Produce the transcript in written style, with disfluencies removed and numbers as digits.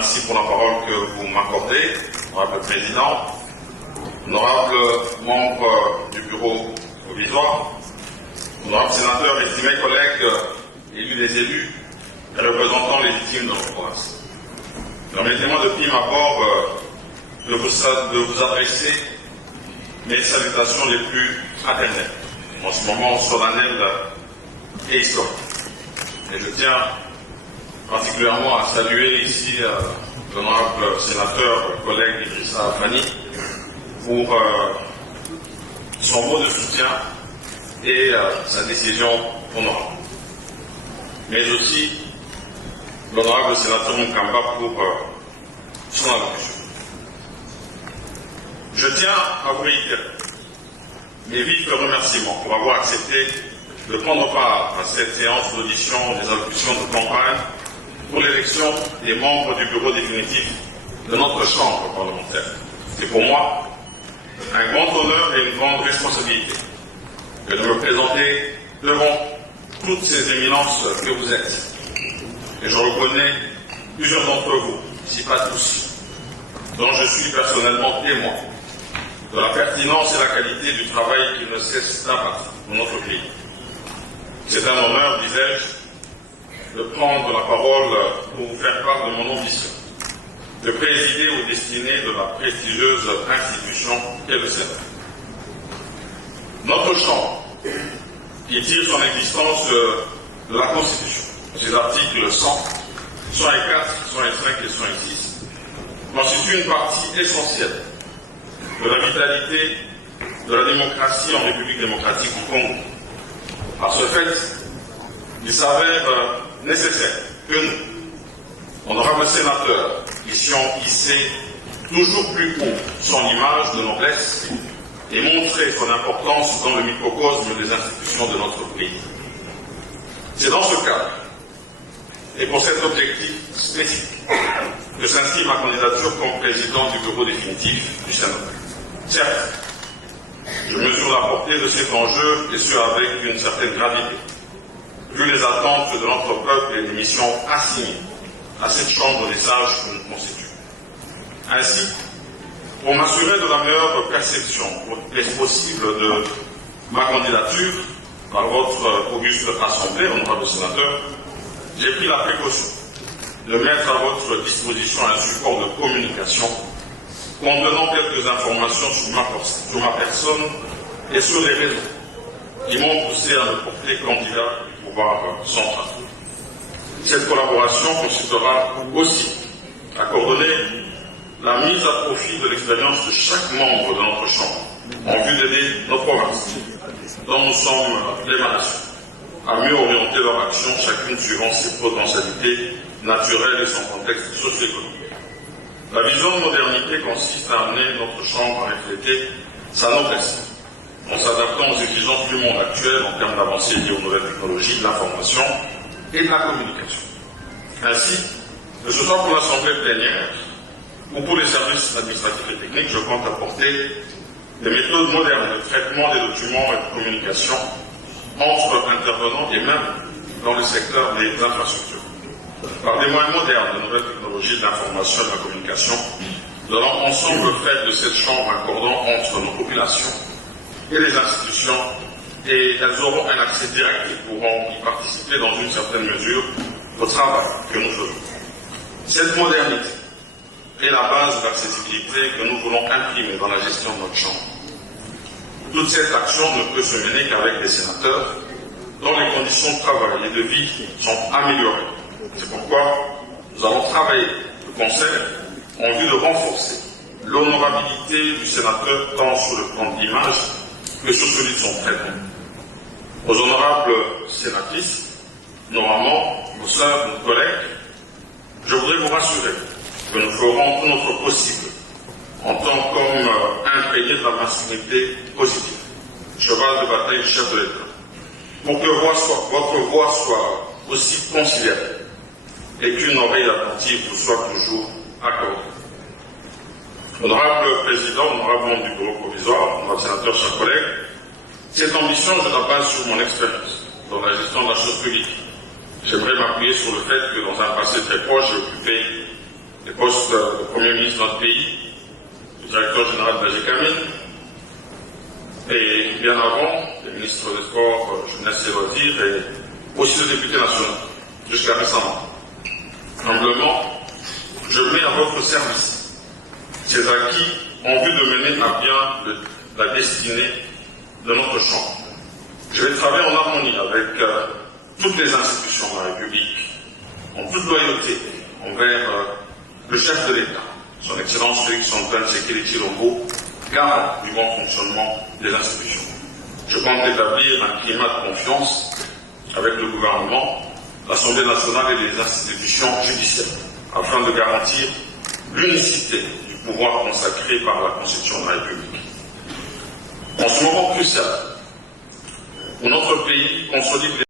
remercie pour la parole que vous m'accordez, honorable président, honorable membre du bureau provisoire, honorable sénateur, estimés collègues, élus des élus et représentants légitimes de notre province. Permettez-moi de prime abord de vous adresser mes salutations les plus fraternelles en ce moment solennel et historique. Et je tiens particulièrement à saluer ici l'honorable sénateur collègue Idrissa Afani pour son mot de soutien et sa décision honorable. Mais aussi l'honorable sénateur Mukamba pour son allocution. Je tiens à vous réitérer mes vifs remerciements pour avoir accepté de prendre part à cette séance d'audition des allocutions de campagne pour l'élection des membres du bureau définitif de notre Chambre parlementaire. C'est pour moi un grand honneur et une grande responsabilité que de me présenter devant toutes ces éminences que vous êtes. Et je reconnais plusieurs d'entre vous, si pas tous, dont je suis personnellement témoin de la pertinence et la qualité du travail qui ne cesse d'abattre dans notre pays. C'est un honneur, disais-je, de prendre la parole pour vous faire part de mon ambition, de présider aux destinées de la prestigieuse institution qu'est le Sénat. Notre Chambre, qui tire son existence de la Constitution, ses articles 100, 104, 105 et 106, constitue une partie essentielle de la vitalité de la démocratie en République démocratique du Congo. Par ce fait, il s'avère nécessaire que nous, honorables sénateurs, puissions hisser toujours plus haut son image de noblesse et montrer son importance dans le microcosme des institutions de notre pays. C'est dans ce cadre, et pour cet objectif spécifique, que s'inscrit ma candidature comme président du bureau définitif du Sénat. Certes, je mesure la portée de cet enjeu, et ce avec une certaine gravité, vu les attentes de notre peuple et les missions assignées à cette chambre des sages que nous constituons. Ainsi, pour m'assurer de la meilleure perception possible de ma candidature par votre auguste assemblée, honorable sénateur, j'ai pris la précaution de mettre à votre disposition un support de communication contenant quelques informations sur ma personne et sur les raisons qui m'ont poussé à me porter candidat du pouvoir central. Cette collaboration consistera aussi à coordonner la mise à profit de l'expérience de chaque membre de notre Chambre en vue d'aider nos provinces, dont nous sommes l'émanation, à mieux orienter leur action, chacune suivant ses potentialités naturelles et son contexte socio-économique. La vision de modernité consiste à amener notre Chambre à refléter sa noblesse, en s'adaptant aux exigences du monde actuel en termes d'avancées liées aux nouvelles technologies, de l'information et de la communication. Ainsi, que ce soit pour l'Assemblée plénière ou pour les services administratifs et techniques, je compte apporter des méthodes modernes de traitement des documents et de communication entre intervenants et même dans le secteur des infrastructures, par des moyens modernes de nouvelles technologies de l'information et de la communication, donnant ensemble fait de cette chambre un cordon entre nos populations et les institutions, et elles auront un accès direct et pourront y participer dans une certaine mesure au travail que nous faisons. Cette modernité est la base d'accessibilité que nous voulons imprimer dans la gestion de notre chambre. Toute cette action ne peut se mener qu'avec des sénateurs dont les conditions de travail et de vie sont améliorées. C'est pourquoi nous allons travailler de concert en vue de renforcer l'honorabilité du sénateur tant sur le plan de l'image que sur celui de son traitement. Aux honorables sénatrices, nos mamans, nos sœurs, nos collègues, je voudrais vous rassurer que nous ferons tout notre possible en tant qu'imprégné de la masculinité positive, cheval de bataille du chef de l'État, pour que votre voix soit aussi considérée et qu'une oreille attentive vous soit toujours accordée. Honorable Président, honorable membre du bureau provisoire, honorable sénateur, chers collègues, cette ambition, je la base sur mon expérience dans la gestion de la chose publique. J'aimerais m'appuyer sur le fait que dans un passé très proche, j'ai occupé les postes de Premier ministre de notre pays, le directeur général de la GECAMI, et bien avant, le ministre des Sports, Jeunesse et Loisirs, et aussi le député national, jusqu'à récemment. Humblement, je mets à votre service ces acquis en vue de mener à bien la destinée de notre Chambre. Je vais travailler en harmonie avec toutes les institutions de la République, en toute loyauté envers le chef de l'État, son Excellence Félix Antoine Tshisekedi Tshilombo, garant du bon fonctionnement des institutions. Je compte établir un climat de confiance avec le gouvernement, l'Assemblée nationale et les institutions judiciaires, afin de garantir l'unicité du pouvoir consacré par la Constitution de la République. En ce moment crucial, où notre pays consolide